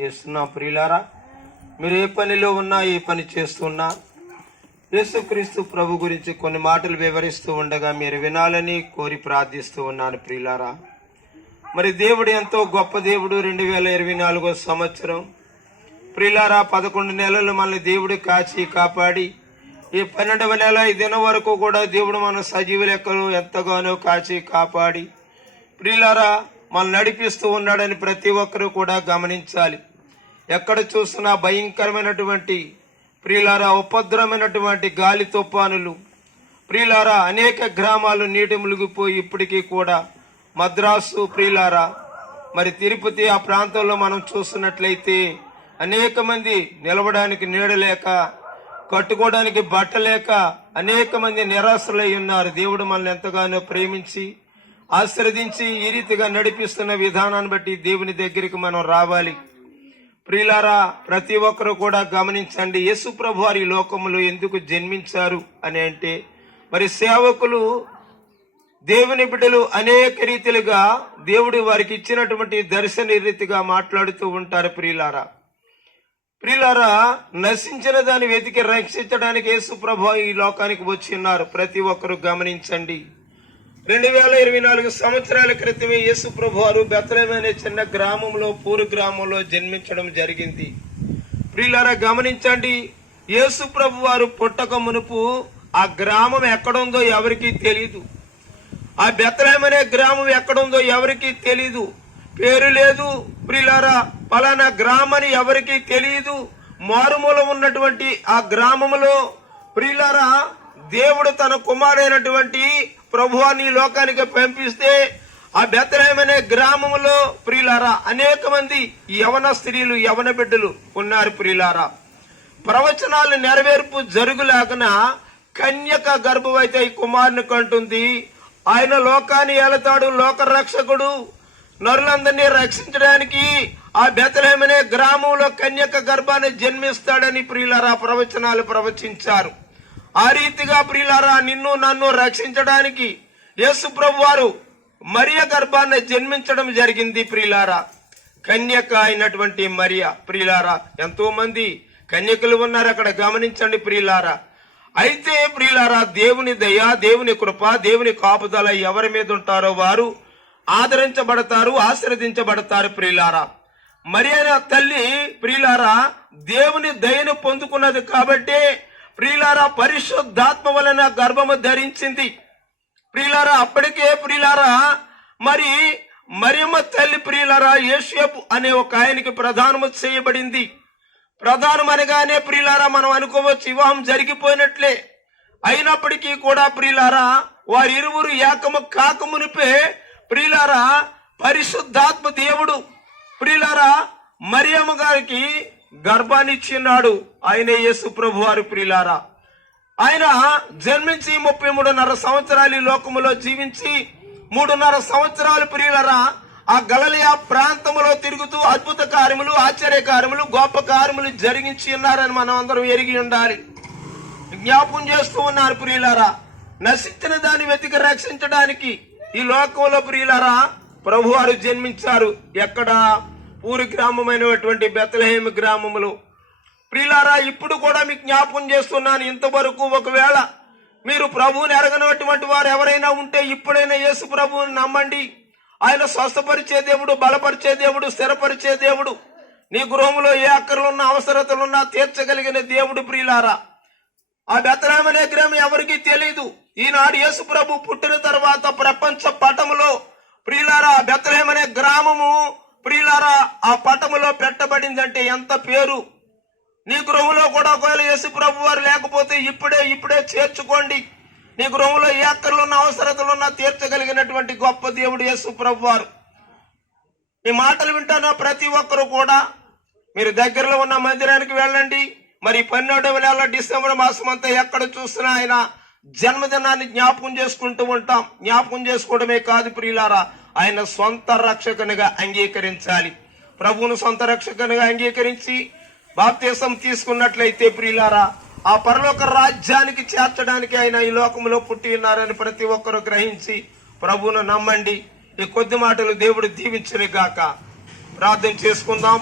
తెలియజేస్తున్నాం. ప్రియులారా, మీరు ఏ పనిలో ఉన్నా, ఏ పని చేస్తున్నా యేసుక్రీస్తు ప్రభు గురించి కొన్ని మాటలు వివరిస్తూ ఉండగా మీరు వినాలని కోరి ప్రార్థిస్తూ ఉన్నాను. ప్రియులారా, మరి దేవుడు ఎంతో గొప్ప దేవుడు. 2024 సంవత్సరం ప్రియులారా, 11 నెలలు మనల్ని దేవుడు కాచి కాపాడి ఈ 12వ నెల ఈ దినం వరకు కూడా దేవుడు మన సజీవ లెక్కలు ఎంతగానో కాచి కాపాడి ప్రియులారా మనం నడిపిస్తూ ఉన్నాడని ప్రతి ఒక్కరూ కూడా గమనించాలి. ఎక్కడ చూసినా భయంకరమైనటువంటి ప్రియులారా ఉపద్రవమైనటువంటి గాలి తుఫానులు ప్రియులారా అనేక గ్రామాలు నీటి మునిగిపోయి ఇప్పటికీ కూడా మద్రాసు ప్రియులారా మరి తిరుపతి ఆ ప్రాంతంలో మనం చూస్తున్నట్లయితే అనేక మంది నిలవడానికి నీడలేక కట్టుకోవడానికి బట్ట లేక అనేక మంది నిరాశలై ఉన్నారు. దేవుడు మనల్ని ఎంతగానో ప్రేమించి ఆశీర్వదించి ఈ రీతిగా నడిపిస్తున్న విధానాన్ని బట్టి దేవుని దగ్గరికి మనం రావాలి. ప్రియులారా, ప్రతి ఒక్కరు కూడా గమనించండి, యేసు ప్రభు వారి లోకములో ఎందుకు జన్మించారు అని అంటే మరి సేవకులు దేవుని బిడ్డలు అనేక రీతిలుగా దేవుడు వారికి ఇచ్చినటువంటి దర్శన రీతిగా మాట్లాడుతూ ఉంటారు. ప్రియులారా, నశించిన దాన్ని వెతికి రక్షించడానికి యేసు ప్రభు ఈ లోకానికి వచ్చి ఉన్నారు. ప్రతి ఒక్కరు గమనించండి. 2024 సంవత్సరాల క్రితమే యేసు ప్రభు వారు బెత్లెహేము అనే చిన్న గ్రామంలో పూరు గ్రామంలో జన్మించడం జరిగింది. ప్రియులారా, గమనించండి, యేసు ప్రభు వారు పుట్టక మునుపు ఆ గ్రామం ఎక్కడుందో ఎవరికీ తెలీదు. ఆ బెత్లెహేము అనే గ్రామం ఎక్కడుందో ఎవరికీ తెలీదు. పేరు లేదు. ప్రియులారా, పలానా గ్రామని ఎవరికీ తెలియదు. మారుమూల ఉన్నటువంటి ఆ గ్రామంలో ప్రియులారా దేవుడు తన కుమారుడైనటువంటి ప్రభువాన్ని లోకానికి పంపిస్తే ఆ బెత్లెహేము అనే గ్రామంలో ప్రియులారా అనేక మంది యవన స్త్రీలు యవన బిడ్డలు ఉన్నారు. ప్రియులారా, ప్రవచనాలు నెరవేర్పు జరుగులాగన కన్యక గర్భవతి ఈ కుమారుని కంటుంది. ఆయన లోకాన్ని ఏలతాడు, లోక రక్షకుడు, నరులందరినీ రక్షించడానికి ఆ బెత్లెహేము అనే గ్రామంలో కన్యక గర్భాన్ని జన్మిస్తాడని ప్రియులారా ప్రవచనాలు ప్రవచించారు. ఆ రీతిగా ప్రియులారా నిన్ను నన్ను రక్షించడానికి యేసు ప్రభు వారు మరియ గర్భాన్ని జన్మించడం జరిగింది. ప్రియులారా, కన్యక అయినటువంటి మరియ. ప్రియులారా, ఎంతో మంది కన్యకలు ఉన్నారు అక్కడ, గమనించండి ప్రియులారా. అయితే ప్రియులారా, దేవుని దయ, దేవుని కృప, దేవుని కాపుదల ఎవరి మీద ఉంటారో వారు ఆదరించబడతారు, ఆశీర్వదించబడతారు. ప్రియులారా, మరియ తల్లి ప్రియులారా దేవుని దయను పొందుకున్నది కాబట్టి ప్రియులారా పరిశుద్ధాత్మ వలన గర్భము ధరించింది. ప్రియులారా, అప్పటికే ప్రియులారా మరి మరియమ్మ తల్లి ప్రియులారా యోసేపు అనే ఒక ఆయనకి ప్రధానము చేయబడింది. ప్రధానం అనగానే ప్రియులారా మనం అనుకోవచ్చు వివాహం జరిగిపోయినట్లే. అయినప్పటికీ కూడా ప్రియులారా వారిరువురు ఏకము కాకమునిపే ప్రియులారా పరిశుద్ధాత్మ దేవుడు ప్రియులారా మరియమ్మ గారికి గర్భాన్ని ఇచ్చినాడు. ఆయన యేసు ప్రభు వారు. ప్రియులారా, ఆయన జన్మించి 33.5 సంవత్సరాలు ఈ లోకములో జీవించి 3.5 సంవత్సరాలు ప్రియులారా ఆ గలిలయ ప్రాంతంలో తిరుగుతూ అద్భుత కార్యములు, ఆశ్చర్య కార్యములు, గొప్ప కార్యములు జరిగించి ఉన్నారని మనం అందరం ఎరిగి ఉండాలి. జ్ఞాపకం చేస్తూ ఉన్నారు. ప్రియులారా, నశించిన దాన్ని వెతికి రక్షించడానికి ఈ లోకంలో ప్రియులారా ప్రభు వారు జన్మించారు. ఎక్కడ? పూరి గ్రామమైనటువంటి బెత్లెహేము గ్రామములో. ప్రియులారా, ఇప్పుడు కూడా మీకు జ్ఞాపకం చేస్తున్నాను, ఇంతవరకు ఒకవేళ మీరు ప్రభువుని ఎరగనటువంటి వారు ఎవరైనా ఉంటే ఇప్పుడైనా యేసు ప్రభువుని నమ్మండి. ఆయన స్వస్థపరిచే దేవుడు, బలపరిచే దేవుడు, స్థిరపరిచే దేవుడు. నీ గృహంలో ఏ అక్కర్లున్నా అవసరతలున్నా తీర్చగలిగిన దేవుడు. ప్రియులారా, ఆ బెత్లెహేము అనే గ్రామం ఎవరికీ తెలియదు. ఈనాడు యేసు ప్రభు పుట్టిన తర్వాత ప్రపంచ పటములో ప్రియులారా బెత్లెహేము అనే గ్రామము ప్రియులారా ఆ పటములో పెట్టబడిందంటే ఎంత పేరు. నీ గృహంలో కూడా ఒకవేళ యేసు ప్రభు వారు లేకపోతే ఇప్పుడే చేర్చుకోండి. నీ గృహంలో ఏ అక్కర్లున్న అవసరతలున్నా తీర్చగలిగినటువంటి గొప్ప దేవుడు యేసు ప్రభు వారు. ఈ మాటలు వింటున్న ప్రతి ఒక్కరు కూడా మీరు దగ్గరలో ఉన్న మందిరానికి వెళ్ళండి. మరి 12వ నెల డిసెంబర్ మాసం అంతా ఎక్కడ చూసినా ఆయన జన్మదినాన్ని జ్ఞాపకం చేసుకుంటూ ఉంటాం. జ్ఞాపకం చేసుకోవడమే కాదు ప్రియులారా, ఆయన సొంత రక్షకునిగా అంగీకరించాలి. ప్రభువును సొంత రక్షకునిగా అంగీకరించి బాప్తిసం తీసుకున్నట్లయితే ప్రియులారా ఆ పరలోక రాజ్యానికి చేర్చడానికి ఆయన ఈ లోకంలో పుట్టి ఉన్నారని ప్రతి ఒక్కరూ గ్రహించి ప్రభువును నమ్మండి. ఈ కొద్ది మాటలు దేవుడు దీవించును గాక. ప్రార్థన చేసుకుందాం.